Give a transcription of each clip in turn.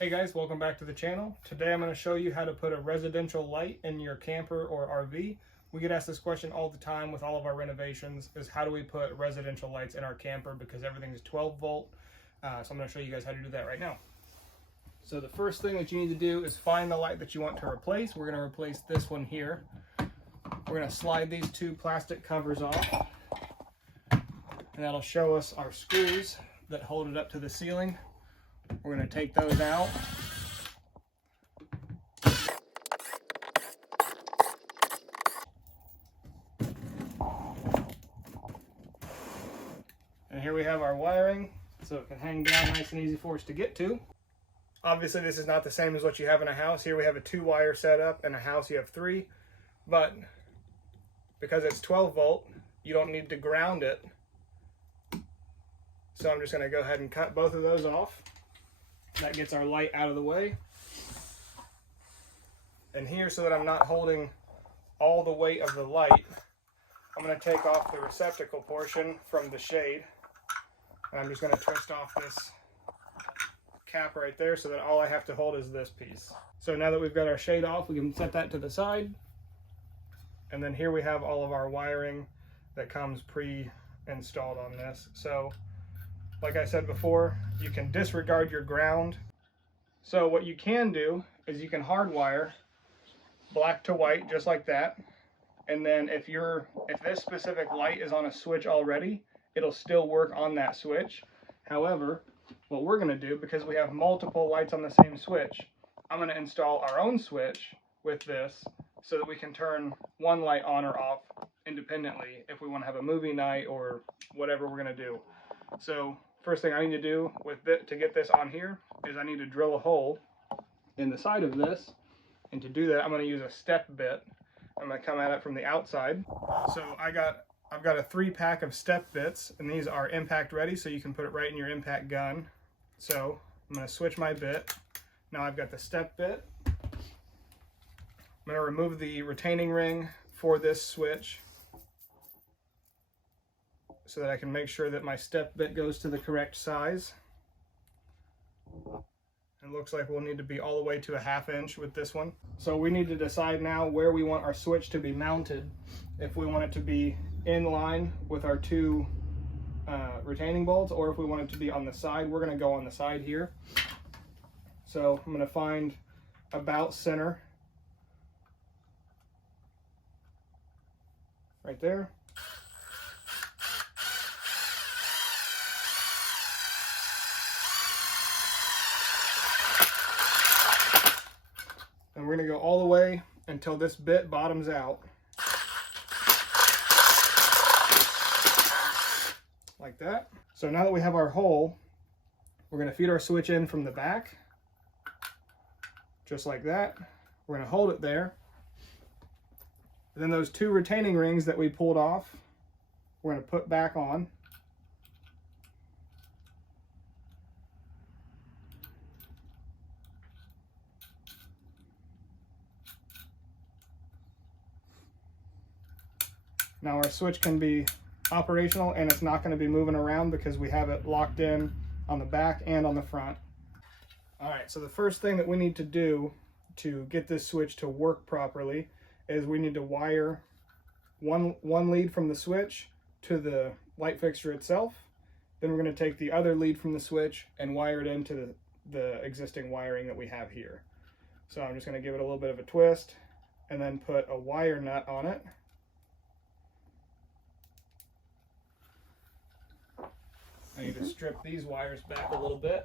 Hey guys, welcome back to the channel. Today I'm going to show you how to put a residential light in your camper or RV. We get asked this question all the time with all of our renovations, is how do we put residential lights in our camper because everything is 12 volt. So I'm going to show you guys how to do that right now. So the first thing that you need to do is find the light that you want to replace. We're going to replace this one here. We're going to slide these two plastic covers off, and that'll show us our screws that hold it up to the ceiling. We're going to take those out. And here we have our wiring, so it can hang down nice and easy for us to get to. Obviously this is not the same as what you have in a house. Here we have a 2-wire setup. In a house you have 3, but because it's 12 volt, you don't need to ground it. So I'm just going to go ahead and cut both of those off. That gets our light out of the way. And here, so that I'm not holding all the weight of the light, I'm going to take off the receptacle portion from the shade. And I'm just going to twist off this cap right there so that all I have to hold is this piece. So now that we've got our shade off, we can set that to the side. And then here we have all of our wiring that comes pre-installed on this. So like I said before, you can disregard your ground. So what you can do is you can hardwire black to white just like that. And then if this specific light is on a switch already, it'll still work on that switch. However, what we're going to do, because we have multiple lights on the same switch, I'm going to install our own switch with this so that we can turn one light on or off independently if we want to have a movie night or whatever we're going to do. So first thing I need to do to get this on here is I need to drill a hole in the side of this. And to do that, I'm going to use a step bit. I'm going to come at it from the outside. So I've got a 3-pack of step bits, and these are impact ready, so you can put it right in your impact gun. So I'm going to switch my bit. Now I've got the step bit. I'm going to remove the retaining ring for this switch so that I can make sure that my step bit goes to the correct size. It looks like we'll need to be all the way to a 1/2 inch with this one. So we need to decide now where we want our switch to be mounted. If we want it to be in line with our 2 retaining bolts, or if we want it to be on the side. We're going to go on the side here. So I'm going to find about center right there. And we're going to go all the way until this bit bottoms out. Like that. So now that we have our hole, we're going to feed our switch in from the back. Just like that. We're going to hold it there. And then those 2 retaining rings that we pulled off, we're going to put back on. Now our switch can be operational and it's not going to be moving around because we have it locked in on the back and on the front. Alright, so the first thing that we need to do to get this switch to work properly is we need to wire one lead from the switch to the light fixture itself. Then we're going to take the other lead from the switch and wire it into the existing wiring that we have here. So I'm just going to give it a little bit of a twist and then put a wire nut on it. I need to strip these wires back a little bit.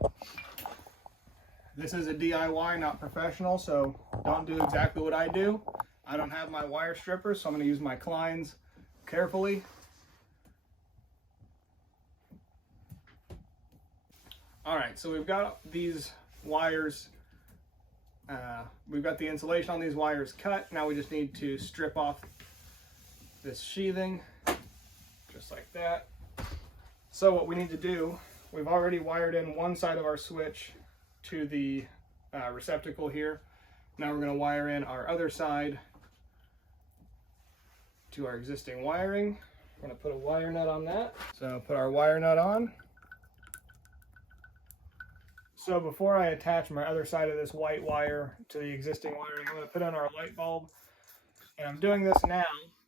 This is a DIY, not professional, so don't do exactly what I do. I don't have my wire stripper, so I'm going to use my Kleins carefully. Alright, so we've got these wires, we've got the insulation on these wires cut. Now we just need to strip off this sheathing, just like that. So what we need to do, we've already wired in one side of our switch to the receptacle here. Now we're going to wire in our other side to our existing wiring. We're going to put a wire nut on that. So put our wire nut on. So before I attach my other side of this white wire to the existing wiring, I'm going to put on our light bulb. And I'm doing this now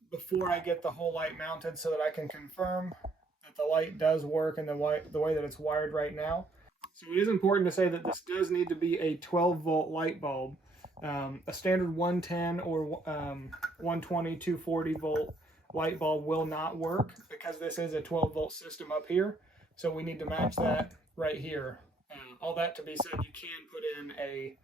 before I get the whole light mounted so that I can confirm that the light does work in the way that it's wired right now. So it is important to say that this does need to be a 12-volt light bulb. A standard 110 or 120, 240 volt light bulb will not work because this is a 12-volt system up here. So we need to match that right here. All that to be said, you can put in a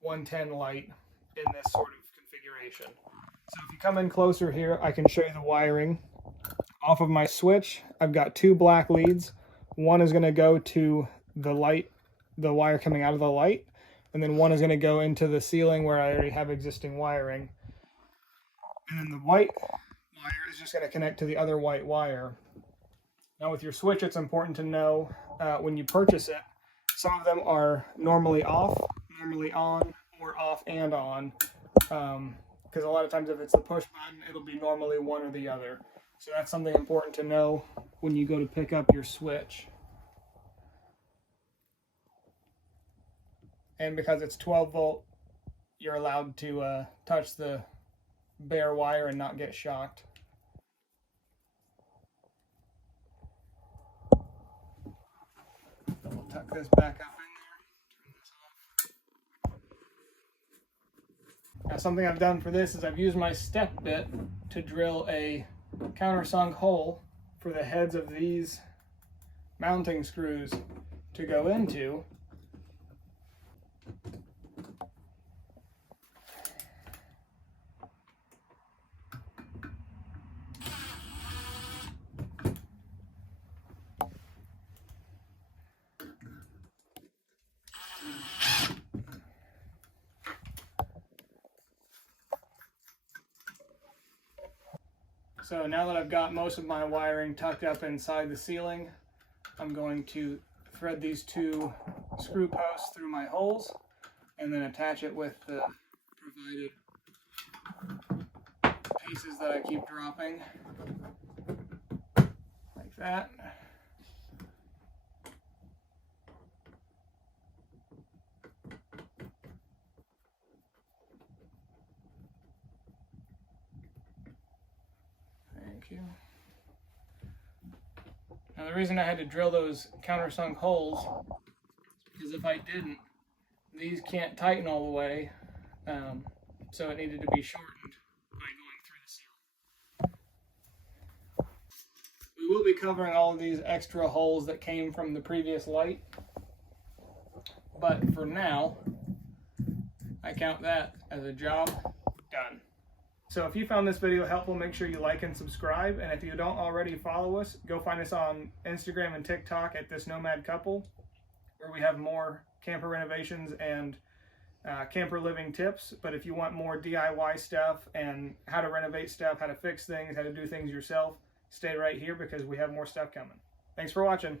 110 light in this sort of configuration. So if you come in closer here, I can show you the wiring. Off of my switch, I've got two black leads. One is going to go to the light, the wire coming out of the light, and then one is going to go into the ceiling where I already have existing wiring. And then the white wire is just going to connect to the other white wire. Now with your switch, it's important to know when you purchase it, some of them are normally off, normally on, or off and on. Because a lot of times if it's the push button, it'll be normally one or the other. So that's something important to know when you go to pick up your switch. And because it's 12 volt, you're allowed to touch the bare wire and not get shocked. We'll tuck this back up in there, turn this off. Now something I've done for this is I've used my step bit to drill a countersunk hole for the heads of these mounting screws to go into. So now that I've got most of my wiring tucked up inside the ceiling, I'm going to thread these two screw posts through my holes and then attach it with the provided pieces that I keep dropping, like that. Thank you. Now the reason I had to drill those countersunk holes is if I didn't, these can't tighten all the way, so it needed to be shortened by going through the ceiling. We will be covering all of these extra holes that came from the previous light, but for now, I count that as a job done. So if you found this video helpful, make sure you like and subscribe. And if you don't already follow us, go find us on Instagram and TikTok at This Nomad Couple, where we have more camper renovations and camper living tips. But if you want more DIY stuff and how to renovate stuff, how to fix things, how to do things yourself, stay right here because we have more stuff coming. Thanks for watching.